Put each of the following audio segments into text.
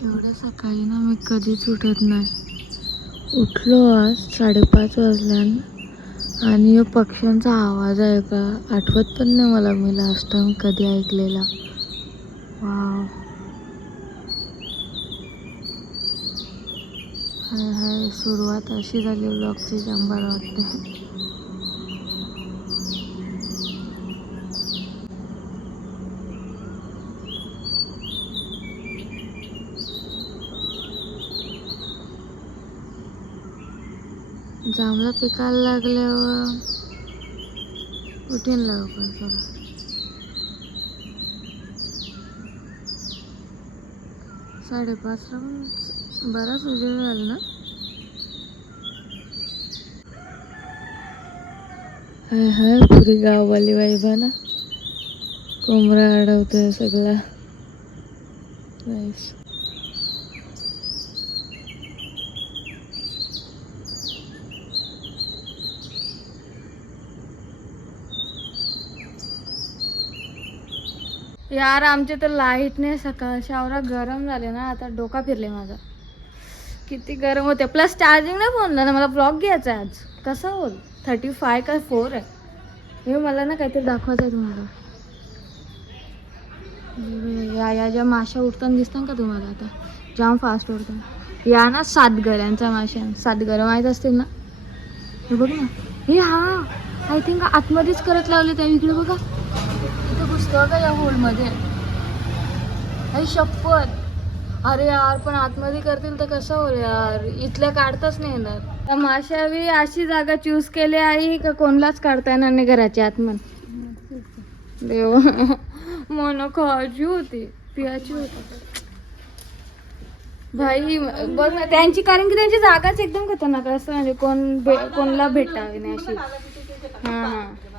एवढ्या सकाळी ना मी कधीच उठत नाही. उठलो आज साडेपाच वाजल्यान. आणि पक्ष्यांचा आवाज आहे का? आठवत पण नाही मला मी लास्ट टाइम कधी ऐकलेला. वाव हाय हाय सुरुवात अशी झाली ब्लॉगची शंभर वाटते जांभळं पिकायला लागल्यावर उठीन लवकर थोडं. साडेपाचला पण बराच उजेड झाला ना? हाय हाय पुरी गाववाली वाईबा ना कोंबरा अडवतोय सगळा. नाईस यार आमचे तर लाइट नाही सकाळ. शावरा गरम झाले ना आता डोका फिरले माझा. किती गरम होते. प्लस चार्जिंग नाही फोनला ना मला ब्लॉग घ्यायचा आहे आज. कसा होईल थर्टी फाय का फोर आहे. हे मला ना काहीतरी दाखवायचं आहे तुम्हाला. या या ज्या माशा उठताना दिसतात का तुम्हाला आता? जाम फास्ट उडतात या ना सात गऱ्यांच्या माशा सात गरं माहीत असतील ना? हे बघ ना. हे हा आय थिंक आतमध्येच करत लावले त्या इकडे बघा. इथे घुसतो का या होलमध्ये अरे शपथ अरे यार पण आतमध्ये करतील तर कसं होईल यार? इथल्या काढताच नाही येणार. तर माशावी अशी जागा चूज केली आहे का कोणलाच काढता येणार नाही घराच्या आतमध्ये? देव. मन खायची होती पियाची होती. भाई बघ ना त्यांची कारण की त्यांची जागाच एकदम खतरनाक असतं म्हणजे कोण भे कोणला भेटावी नाही अशी. हां हां.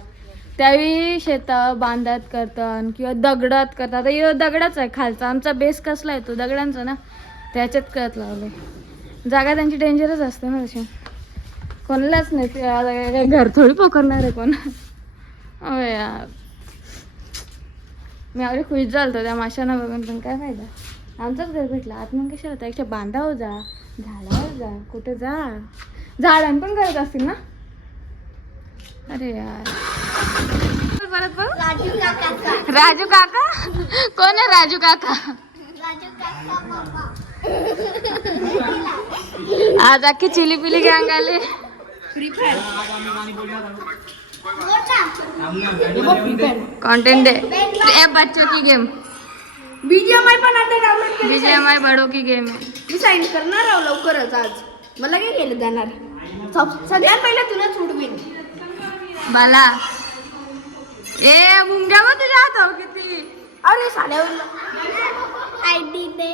त्यावेळी शेता बांधात करतात किंवा दगडात करतात. आता दगडाच आहे खालचा. आमचा बेस कसला आहे तो? दगडांचा ना? त्याच्यात करत लावले जागा त्यांची डेंजरच असते ना तशी. कोणालाच नाही. ते घर थोडी पकडणार आहे कोण? यार. मी आवडे खुश झालतो त्या माशांना बघून पण काय फायदा? आमचाच घर भेटला. आत मग कशा होता. एकशा बांधावर जा. झाडावर जा. कुठे जा? झाडां पण करत असतील ना? अरे यार. परत बघ? राजू काका राजू काका? कोण आहे राजू काका? राजू काका मामा. आज अख्खी चिली पिली गँग आली कंटेंट दे. बच्चों की गेम बीजीएमआय पण आता डाउनलोड केली. बीजेएमआय बड़ों की गेम है मी साईन करणार आहो लवकरच आज. मला काय केलं जाणार? सब- सगळ्यात पहिले तुला सोडवीन बाला ए मुंग्या मग तुझ्या हातावर किती? अरे आय डी दे.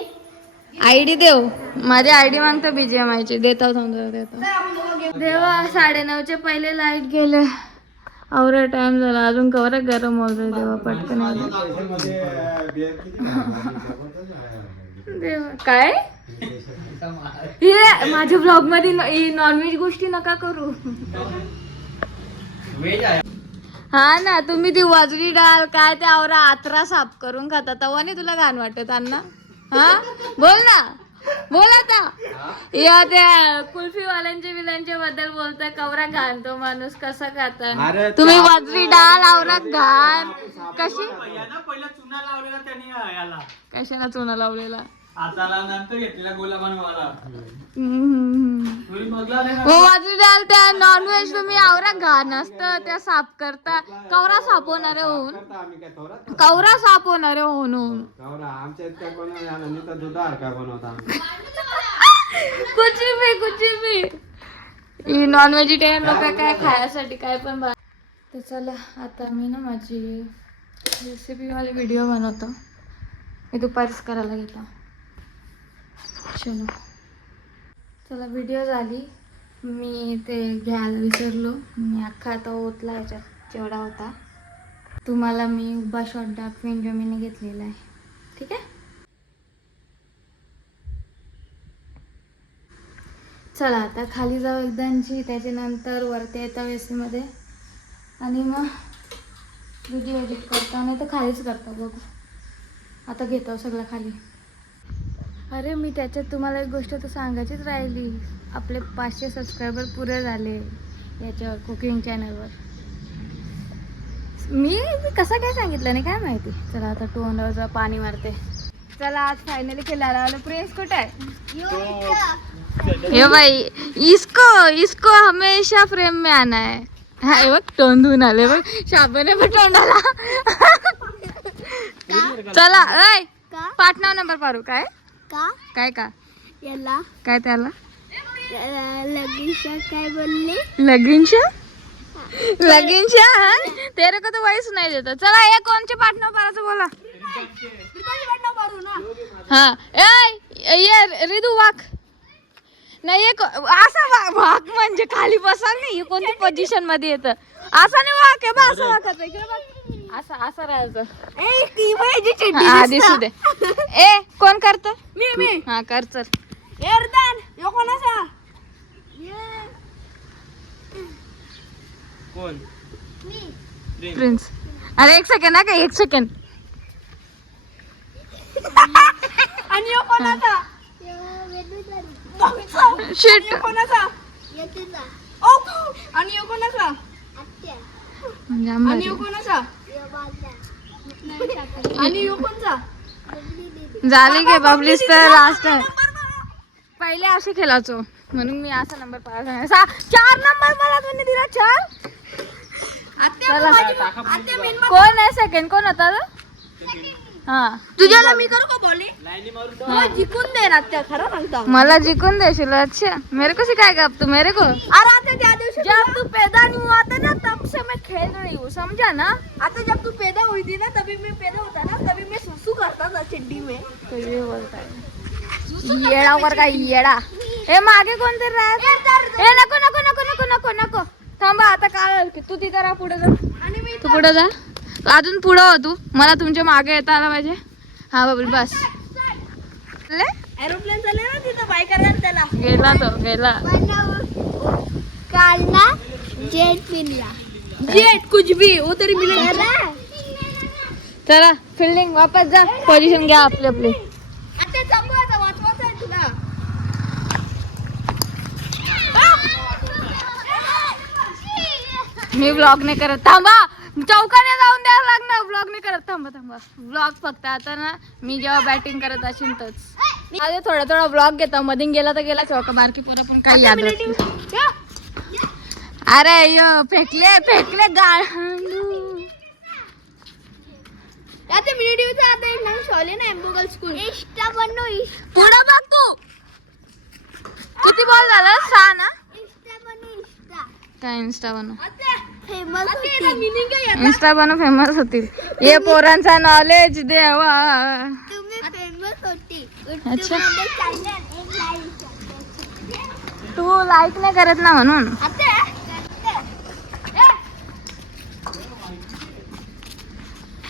आयडी देव. माझी आयडी मागतो बीजेएमआय ची. देतो थांबतो देतो. देवा साडेनऊचे पहिले लाइट गेले. आवरा टाइम झाला. अजून कवर गरम होतोय देवा पटकन. देवा काय? हे माझ्या ब्लॉगमध्ये नॉनव्हेज गोष्टी नका करू. हा ना तुम्ही ती वजरी डाळ काय ते आवरा आत्रा साफ करून खाता. तेव्हा नाही तुला घाण वाटत अण्णा? हा? बोल ना. बोल आता. या त्या कुल्फीवाल्यांच्या विलांच्या बद्दल बोलताय कवरा घाण तो माणूस कसा खाता? तुम्ही वजरी डाळ आवरा घाण. कशी? पहिला चुना लावलेला त्यांनी याला. कशाला चुना लावलेला? हाताला नंतर घेतलेला गुलाबांवाला हम्म. तुम्ही बघला नाही हो द्याल त्या नॉनव्हेज तुम्ही आवरा घाण असतं त्या साफ करता. कवरा साफ होणारे होऊन. आम्ही काय थोडा कवरा साफ होणारे होऊन होऊन. गौरा आमच्या इतक्या कोण नाही तर दुधार का बनवता आम्ही? कुछ भी कुछ भी नॉन व्हेजिटेरियन लोक काय खायसाठी काय पण बा तर चला आता मी ना माझी रेसिपीवाली व्हिडिओ बनवतो. मी दुपारीच करायला घेतो. चलो. चला व्हिडिओ झाली. मी ते घ्यायला विसरलो. मी अख्खा आता ओतला याच्यात जेवढा होता. तुम्हाला मी उभा शॉट दाखवेन जो मीने घेतलेला आहे. ठीक आहे? चला आता खाली जाऊ एकदांची. त्याच्यानंतर वरती येता वेसीमध्ये आणि मग व्हिडिओ एडिट करता. नाही तर खालीच करतो बघू. आता घेतो सगळं खाली. अरे मी त्याच्यात तुम्हाला एक गोष्ट तर सांगायचीच राहिली. आपले पाचशे सबस्क्रायबर पुरे झाले याच्यावर कुकिंग चॅनलवर मी मी कसं काय सांगितलं नाही काय माहिती? चला आता तोंडावर पाणी मारते. चला आज फायनली खेळायला आलो. प्रिन्स कुठे आहे? ये भाई इसको इसको हमेशा फ्रेम में आना है. हा हे बघ तोंड धुवून आले बघ. शाबने पण तोंडाला चला पाठ नाव नंबर पारू काय? का? काय का? याला? काय त्याला? लगीशा काय बोलले? लगीनशा लगीनशा हा? तेरे को तो वही सुनाई देता? चला ये कोणचे नाव पाराचं बोला. हा. ए ये रिदू वाक नाही एक असा वाक म्हणजे खाली बसाल नाही हे कोणती पोझिशनमध्ये येतं? असा नाही वाक आहे बा असं बघ. असं असं राहायचं. हा दिसू दे. ए कोण करत? मी मी. हा कर चल. एरदान यो कोणाचा? कोण? प्रिन्स. अरे एक सेकंड हा का एक सेकंड आणि यो कोणाचा? शिट कोणाचा? ओ आणि यो कोणाचा? आणि यो कोणाचा? आणि यो कोणचा? झाली गे बबलीस तर लास्ट पहिले असे खेळायचो. म्हणून मी असा नंबर पाहिला सा चार नंबर मला तुम्ही दिला चार. कोण आहे सेकंड कोण होता? हा. तुझ्याला मी करू का बॉलिंग. जिंकून दे ना त्या खरं सांगता मला जिंकून देशील अच्छा मेरे को सिखाएगा अब तू मेरे को. अरे आता त्या दिवशी जब तू पैदा नहीं हुआ था ना तब से मैं खेल रही हूँ समझा ना? आता जब तू पैदा हुई थी ना तभी मैं पैदा होता ना तभी मैं सुसु करता था चिड्डी में। तो ये बोलता है। येडा वर का येडा। हे मागे कोणतरी राहत हे? नको नको नको नको नको नको। थांबा आता काय तू तिथं राहा पुढे जा। आणि मी तू पुढे जा। अजून पुढं हो तू. मला तुमच्या मागे येता आला पाहिजे. हा बाबी बस. ले? एरोप्लेन चालले ना तिथं? बाय करणार त्याला. गेला तो गेला. काल ना जेट मिलला जेट कुछ भी वो तरी मिलेगा। चला। फिल्डिंग वापस जा. पोझिशन घ्या आपली आपली. मी ब्लॉग नाही करत. थांबा चौकाने जाऊन द्यावं लागणार ब्लॉग नाही करत. थांबा थांबा. ब्लॉग फक्त आता ना मी जेव्हा बॅटिंग करत असेल अरे थोडा थोडा ब्लॉग घेता. मधून गेला तर गेला चौका. बारकी पोरं पण काय याद. अरे यो फेकले फेकले गांडू आता मिनिटीचा आता एक नाव शॉले ना एम्बोगल स्कूल इष्टा इष्टा. पुढं बघ तू. किती बॉल झाला? सहा ना? इष्टा काय इन्स्टा बनव? फेमस होती मिनिंग काय? इन्स्टा बनव फेमस होतील. ये पोरांचा नॉलेज देवा. तुम्ही फेमस होती अच्छा. YouTube मध्ये channel एक like. तू लाईक नाही करत ना म्हणून. आता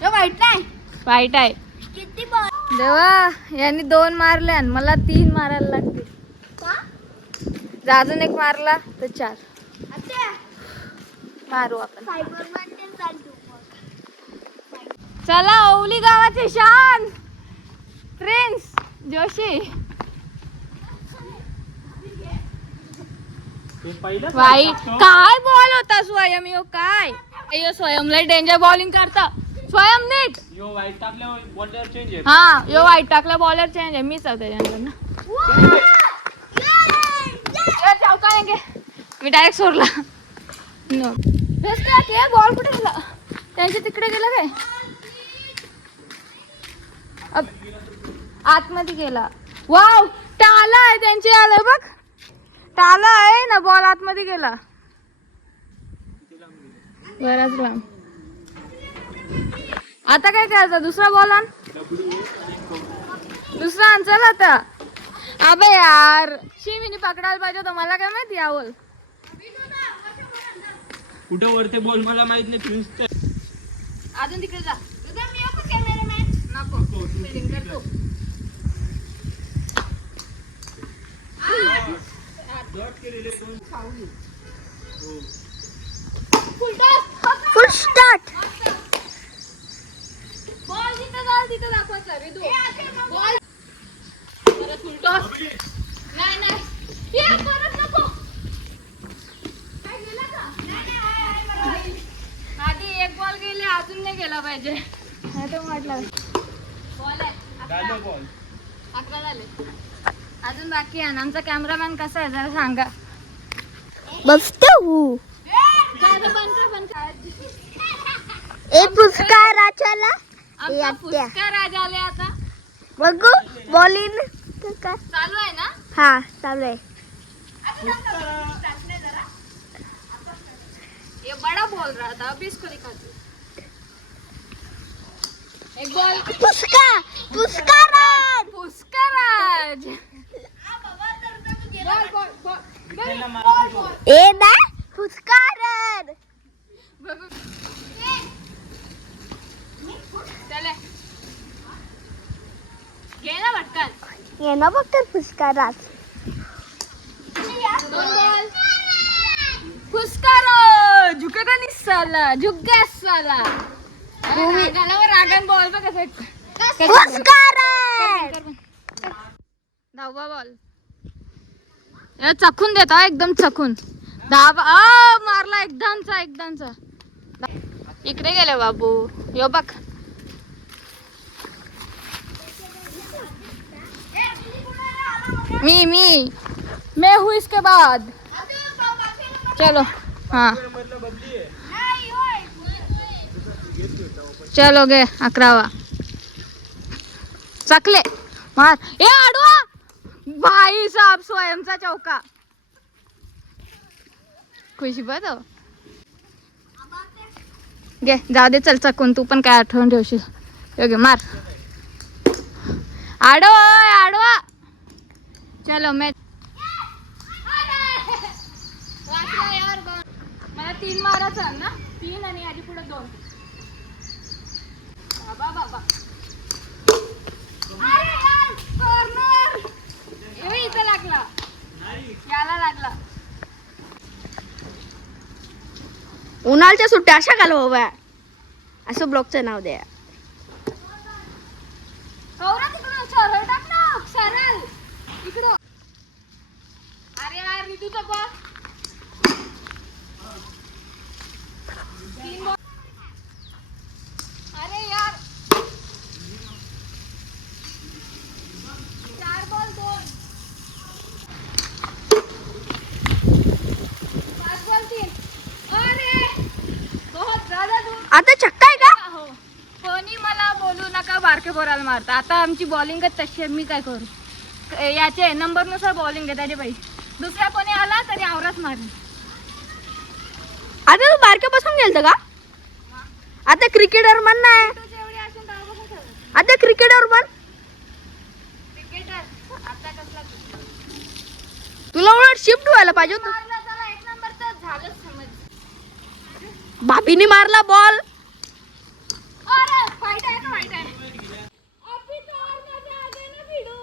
हे वाईट नाही? वाईट आहे. किती बॉल देवा यांनी दोन मारले आणि मला तीन मारायला लागतील का? जर अजून एक मारला तर चार. आता मारू आपण. चला ओवली गावाचे शान. प्रिन्स जोशी. वाईट काय बॉल होता स्वयं यो काय? अय्यो स्वयं लय डेंजर बॉलिंग करता. स्वयं नीट. यो वाईट टाकल्यावर बॉलर चेंज आहे. हा यो वाईट टाकला बॉलर चेंज आहे. मीच आहे त्याच्यानंतर. मी डायरेक्ट सोडला. नो बॉल कुठे गेला? त्यांच्या तिकडे गेला काय? अब आतमध्ये गेला. वाव टाला आहे त्यांची आलं बघ. टाला आहे ना बॉल आतमध्ये गेला. बराच लांब. आता काय करायचं? दुसरा बॉल आण. दुसरा आण चल आता. अबे यार शिमीने पकडायला पाहिजे होतं. मला काय माहिती आवल कुठं वरते बोल मला माहीत नाही अजून तिकडे जा. नको. फुल स्टार्ट बॉल जिथं तिथं दाखवायचा रिदू. बॉल. परत टॉस नाही नाही. ये, परत नको. आधी एक बॉल गेले अजून नाही गेला पाहिजे. नाही तर म्हटलं बॉल आहे. बॉल. अकरा झाले. अजून बाकी आहे. ना आमचा कॅमेरामॅन कसा आहे जरा सांगा. बसतो दादा बंद कर, बंद कर. ए पुष्काराच्याला आमचा या पुष्कर राजा आले आता. बघू बॉलिंग काय चालू आहे ना? हा चालू आहे. ये बड़ा बोल रहा था अभी इसको दिखाती हूँ। एक बॉल बॉल बॉल बॉल ए ना बघू. चले. घे ना पटकन. ना बॉल. पुष्कराज झुकेगा नहीं साला झुक गया साला अरे रागाला रागन बॉल बघ कसं पुष्काराज दहावा बॉल. या चखून देता एकदम चखून. दहावा मारला एकदांचा एकदांचा. इकडे गेले बाबू. यो बघ. मी मी. मैं हूँ इसके बाद. चलो हाँ. चलो गे अकरावा. चकले मार. ए आडवा. भाई साहब स्वयंचा चौका. खुशी बघ गे जाऊ दे चल चकून. तू पण काय आठवण ठेवशील. योगे मार. आडो आडो चलो मैं मला तीन मारायचा ना? तीन आणि आधी पुढे दोन. बाबा बाबा. अरे यार कॉर्नर ए इथं लागला. याला लागला. उन्हाळ्याच्या सुट्ट्या अशा घाल बाबा. असं ब्लॉगचं नाव द्या गौरा तिकडं सरळ टाक ना सरळ इकडं रितूचा बॉल. अरे यार. चार बॉल दोन. पाच बॉल तीन. अरे! बहुत ज्यादा दूर. आता चक्का आहे का? हो. कोणी मला बोलू नका बारके पोराला मारता. आता आमची बॉलिंगच तशी आहे मी काय करू? याचे नंबरनुसार बॉलिंग आहे त्याचे पाहिजे आवराच मारेल आता तू बारक्यापासून गेलत का? आता क्रिकेटर म्हण नाही. आता क्रिकेटर म्हण. तुला उलट शिफ्ट व्हायला पाहिजे होतं. भाभीने मारला बॉल फाईट आहे का फाईट आहे अभी तो और मजा आ गई ना भिडू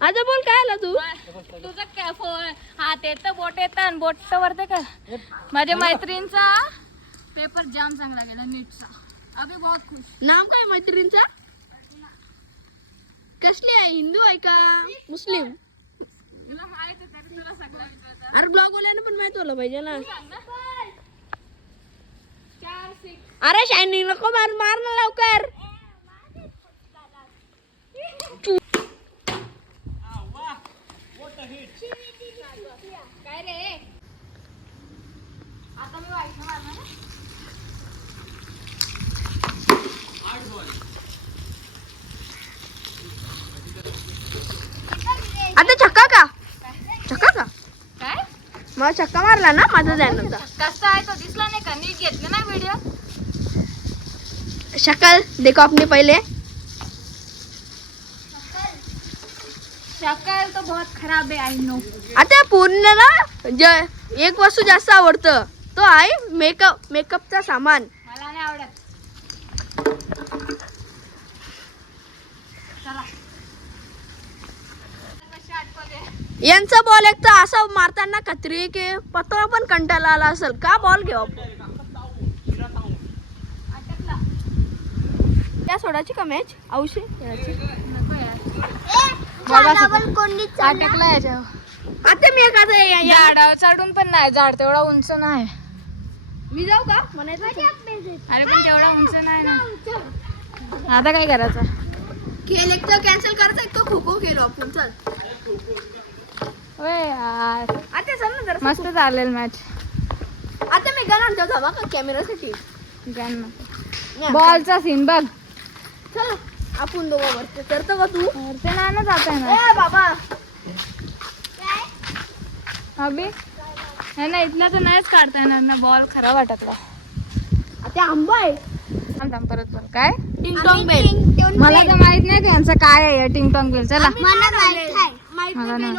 आता बोल काय आला तू? तुझं काय फोन? हात येतं बोट येतं आणि बोट वरते का माझ्या मैत्रिणीचा पेपर जाम चांगला गेला नीटचा. अभि बहुत खुश. नाव काय मैत्रिणीचा? कसली आहे? हिंदू आहे का? मुस्लिम. तरी अरे ब्लॉग वाल्याने पण माहीत होलं पाहिजे ना. सांग ना. चार सिक्स अरे शायनिंग नको मार मार ना लवकर. काय रे? आता मी वाईट मारणार ना? आता चक्का का? चक्का का? काय? मला चक्का मारला ना माझा होता. कसा आहे तो दिसला नाही का? नीट घेतलं ना व्हिडिओ? शक्ल देखो आपने पहिले. शक्ल तो बहुत खराब है आई नो आता पूर्ण ना ज एक वस्तू जास्त आवडतं तो आहे मेकअप मेकअपचा सामान. मला नाही आवडत. चला. यांचा बॉल एक तर असा मारताना खत्री की पत्र पण कंटाळा आला असेल. का बॉल घेऊ आपण? अटकला. या सोडाची का मॅच औषध? अटकला याच्यावर. आता मी एखादं झाडावर चढून पण नाही झाड तेवढा उंच नाही. मी जाऊ का? म्हणायचं अरे पण तेवढा उंच नाही ना. आता काय करायचं? खेळ एक तर कॅन्सल करायचा एक तर खो खो खेळू आपण चल. होय यार. आता चल ना जरा मस्त चालेल मॅच आता मी गण आणतो धावा का कॅमेरासाठी बॉलचा सीन बघ. चल. आपण दोघं वरती. करतो का तू? अरे ते नाही ना जात आहे ना. ए बाबा. अभि? नाही ना इथला तर नाहीच काढता येणार ना बॉल खरा वाटतला आता आंबा आहे. थांब थांब परत बोल. काय? टिंग टॉंग बेल मला तर माहीत नाही त्यांचं काय आहे टिंग टॉंग बेल चला. मला.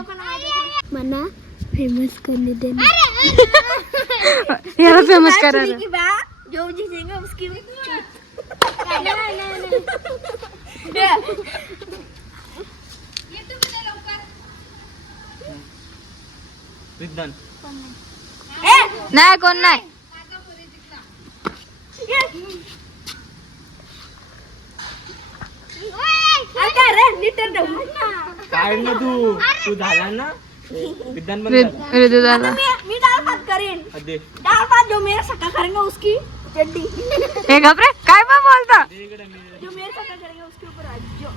मना फेमस करने देना याला फेमस करायला. जो उसकी विद्वान नाही कोण नाही काय रे लिटर देऊ काय ना तू तू झाला ना विद्वान पण ऋ- झाला ऋतू झाला मी मी दाल भात करेन अदे दाल भात जो मेरा सका करेंगे उसकी चड्डी हे घाबरे पण बोलता. जो मेरे सका करेंगे उसके ऊपर आज जो.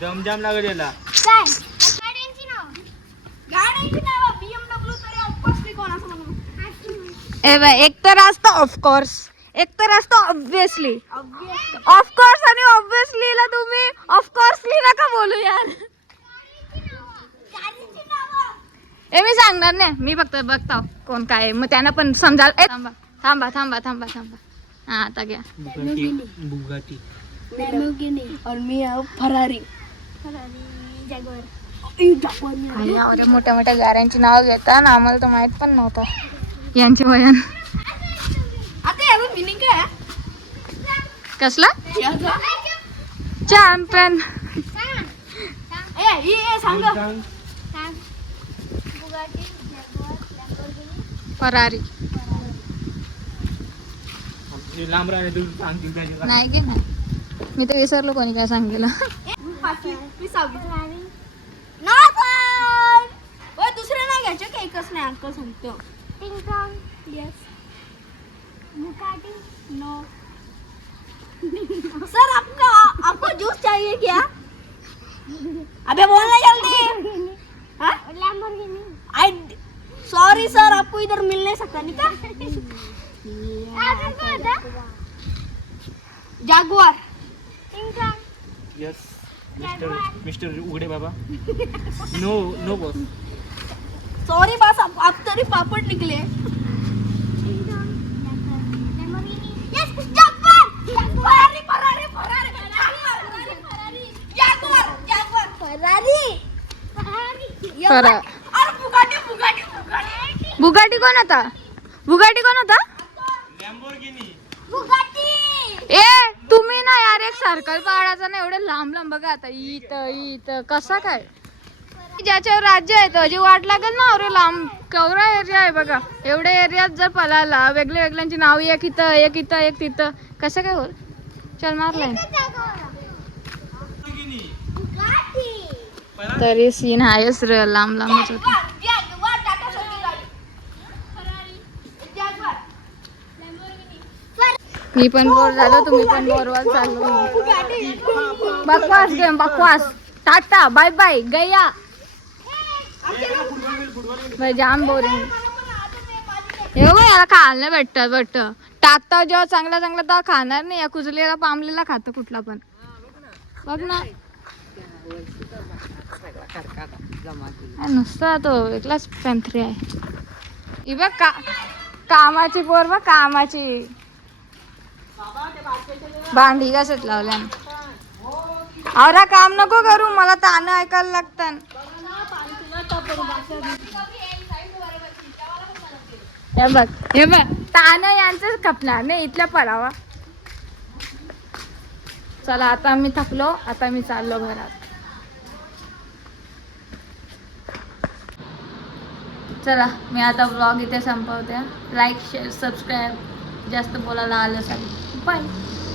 दम जाम लागत याला. काय? गाड्यांची नाव. गाड्यांची नाव. बीएमडब्ल्यू तरी ऑफकोर्स कोण असं म्हणून ए बाय एक तर असतं ऑफकोर्स एक तर असतं ऑब्विसली ऑब्वियस ऑफकोर्स आणि ऑब्विसली ला तुम्ही ऑफकोर्सली नका बोलू यार. ए मी सांगणार नाही. मी फक्त बघता कोण काय. मग त्यांना पण समजाल. ए, थांबा. थांबा थांबा थांबा थांबा. हा आता घ्या. Bugatti Bugatti. लॅम्बोर्गिनी और मी आहे फरारी. आणि एवढ्या मोठ्या मोठ्या गाड्यांची नाव घेता आणि आम्हाला तर माहीत पण नव्हतं. यांचे वयन. आता याचं मिनिंग काय? आहे? कसला? चॅम्पियन ए ही ए सांग सांग. फरारी. आमची लांब राहिले तू सांगतील त्याची काय. नाही की नाही. मी तर विसरलो कोणी काय सांगितलं. मी दुसरे नाही घ्यायचे की? एकच नाही अंकल सांगतो. येस नो सर आपका आपको जूस चाहिए क्या? अबे बोलना जल्दी! हाँ? आई सॉरी सर आपको इधर मिल नहीं सकता नहीं क्या? जागवार यस मिस्टर मिस्टर उघडे बाबा नो नो बॉस सॉरी बस आप, आप तेरे पापड़ निकले. फरारी फरारी फरारी जागवार जागवार फरारी फरा अरे बुगाटी बुगाटी बुगाटी बुगाटी कोण होता? बुगाटी कोण होता लॅम्बोर्गिनी बुगाटी ए तुम्ही ना यार एक सर्कल पाडायचा ना एवढं लांब लांब बघा आता. इथं इथं. कसा काय? ज्याच्यावर राज्य आहे त्याची वाट लागेल ना अरे लांब. केवढा एरिया आहे बघा. एवढ्या एरियात जर पळाला वेगळ्या वेगळ्यांची नाव एक इथं एक इथं एक तिथं. कसं काय होईल? चल मारलाय. तरी सीन आहेच रे लांब लांबच होता जागवार टाटा सगळी गाडी फरारी जागवार मी पण बोर झालो तुम्ही पण बोरवर चाललो. बकवास गेम बकवास. टाटा बाय बाय गया. जाम बोरिंग हे याला खायला नाही भेटत बट. टाकता जेव्हा चांगला चांगला तेव्हा खाणार नाही या कुजलेला पांबलेला खातं कुठला पण. बघ ना. नुसता तो एकलाच पेंथरी आहे. इ बघ का कामाची बोर बघ कामाची. भांडी कसत लावल्या. आवरा काम नको करू मला तानं ऐकायला लागतात हे बघ हे बघ. तानं यांचं खपणार नाही इथल्या पडावा चला आता मी थकलो आता मी चाललो घरात. चला मी आता ब्लॉग इथे संपवते. लाईक शेअर सबस्क्राईब जास्त बोलायला आलं सांग बाय